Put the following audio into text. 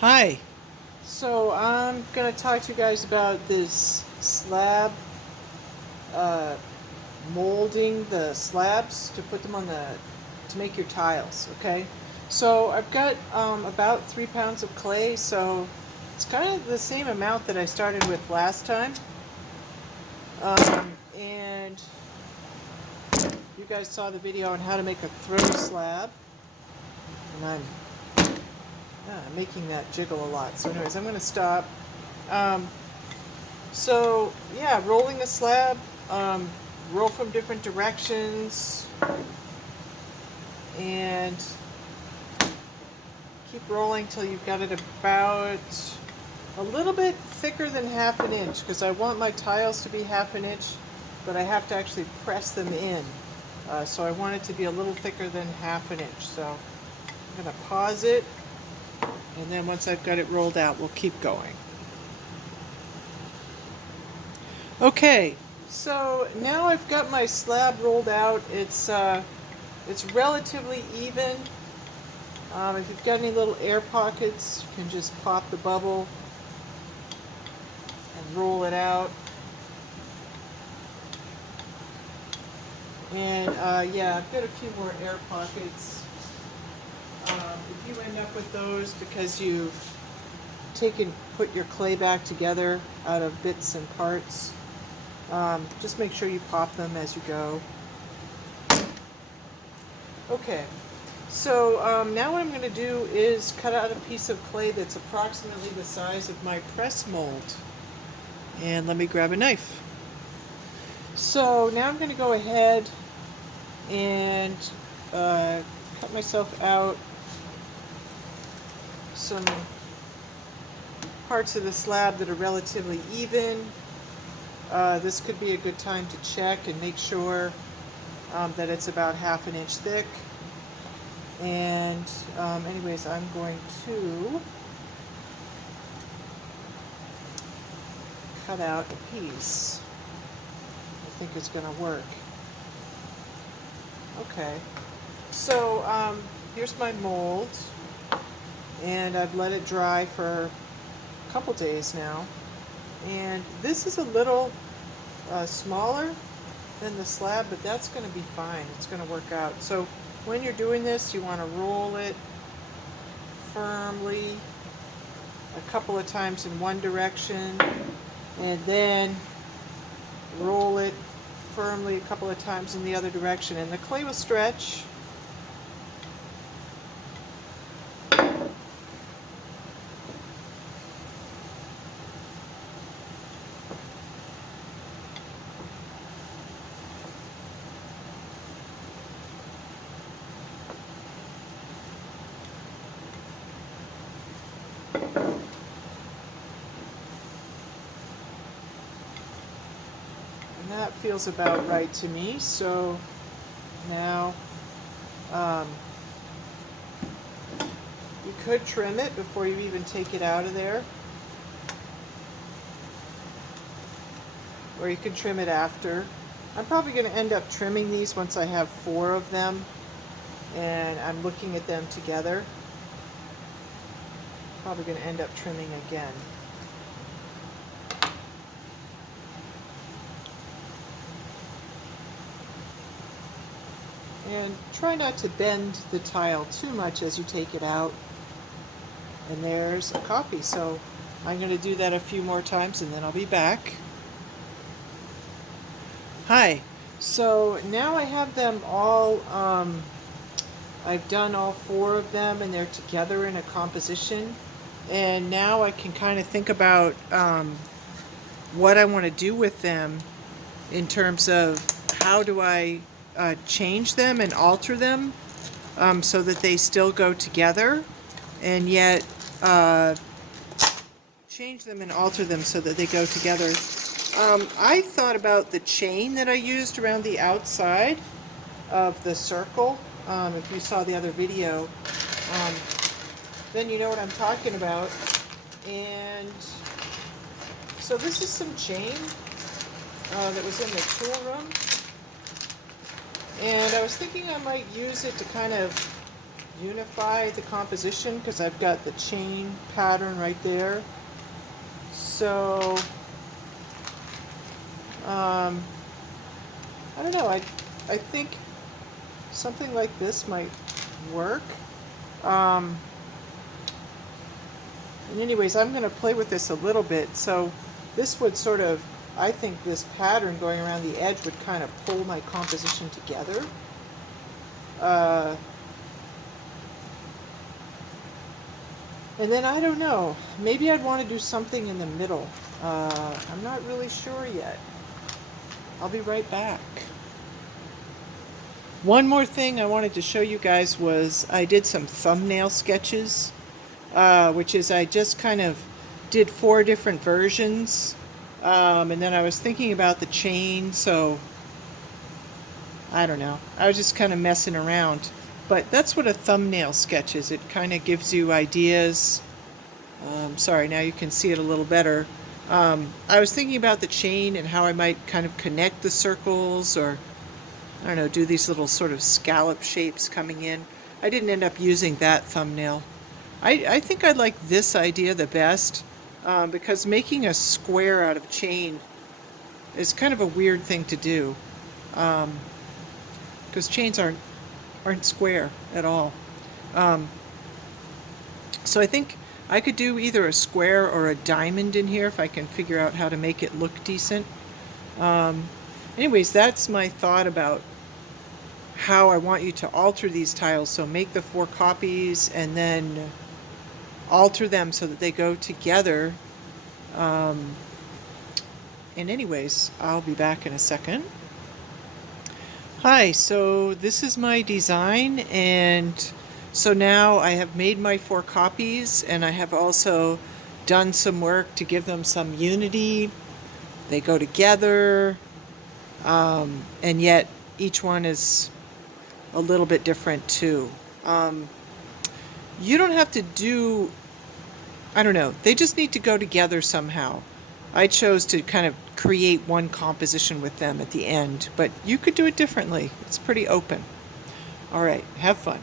Hi. So I'm gonna talk to you guys about this slab, uh, molding the slabs to put them on to make your tiles. Okay. So I've got about 3 pounds of clay. So it's kind of the same amount that I started with last time. And you guys saw the video on how to make a throw slab, and I'm making that jiggle a lot. So anyways, I'm gonna stop. Um, So yeah, rolling a slab, roll from different directions, and keep rolling till you've got it about a little bit thicker than half an inch, because I want my tiles to be half an inch, but I have to actually press them in. So I want it to be a little thicker than half an inch. So I'm going to pause it, and then once I've got it rolled out, we'll keep going. Okay, so now I've got my slab rolled out. It's relatively even. If you've got any little air pockets, you can just pop the bubble and roll it out. And yeah, I've got a few more air pockets. If you end up with those because you've put your clay back together out of bits and parts, just make sure you pop them as you go. Okay, so now what I'm going to do is cut out a piece of clay that's approximately the size of my press mold. And let me grab a knife. So now I'm going to go ahead and cut myself out some parts of the slab that are relatively even. This could be a good time to check and make sure that it's about half an inch thick. And anyways, I'm going to cut out a piece. I think it's going to work. Okay, so here's my mold, and I've let it dry for a couple days now. And this is a little smaller than the slab, but that's going to be fine. It's going to work out. So when you're doing this, you want to roll it firmly a couple of times in one direction, and then roll it firmly a couple of times in the other direction, and the clay will stretch. And that feels about right to me. So now you could trim it before you even take it out of there, or you can trim it after. I'm probably going to end up trimming these once I have 4 of them and I'm looking at them together. Probably going to end up trimming again. And try not to bend the tile too much as you take it out. And there's a copy. So I'm going to do that a few more times and then I'll be back. Hi. So now I have them all, I've done all 4 of them and they're together in a composition. And now I can kind of think about what I want to do with them in terms of how do I change them and alter them so that they still go together, and yet change them and alter them so that they go together. I thought about the chain that I used around the outside of the circle. If you saw the other video, then you know what I'm talking about. And so this is some chain that was in the tool room. And I was thinking I might use it to kind of unify the composition because I've got the chain pattern right there. So, I don't know, I think something like this might work. And anyways, I'm going to play with this a little bit. So this would sort of, I think this pattern going around the edge would kind of pull my composition together. And then I don't know, maybe I'd want to do something in the middle. I'm not really sure yet. I'll be right back. One more thing I wanted to show you guys was I did some thumbnail sketches, which is I just kind of did 4 different versions. And then I was thinking about the chain, so I don't know. I was just kind of messing around. But that's what a thumbnail sketch is. It kind of gives you ideas. Sorry, now you can see it a little better. I was thinking about the chain and how I might kind of connect the circles, or I don't know, do these little sort of scallop shapes coming in. I didn't end up using that thumbnail. I think I like this idea the best, because making a square out of chain is kind of a weird thing to do, because chains aren't square at all. So I think I could do either a square or a diamond in here if I can figure out how to make it look decent. Anyways, that's my thought about how I want you to alter these tiles. So make the 4 copies and then alter them so that they go together. And anyways, I'll be back in a second. Hi, so this is my design, and so now I have made my 4 copies, and I have also done some work to give them some unity. They go together, and yet each one is a little bit different too. You don't have to do, I don't know, they just need to go together somehow. I chose to kind of create one composition with them at the end, but you could do it differently. It's pretty open. All right, have fun.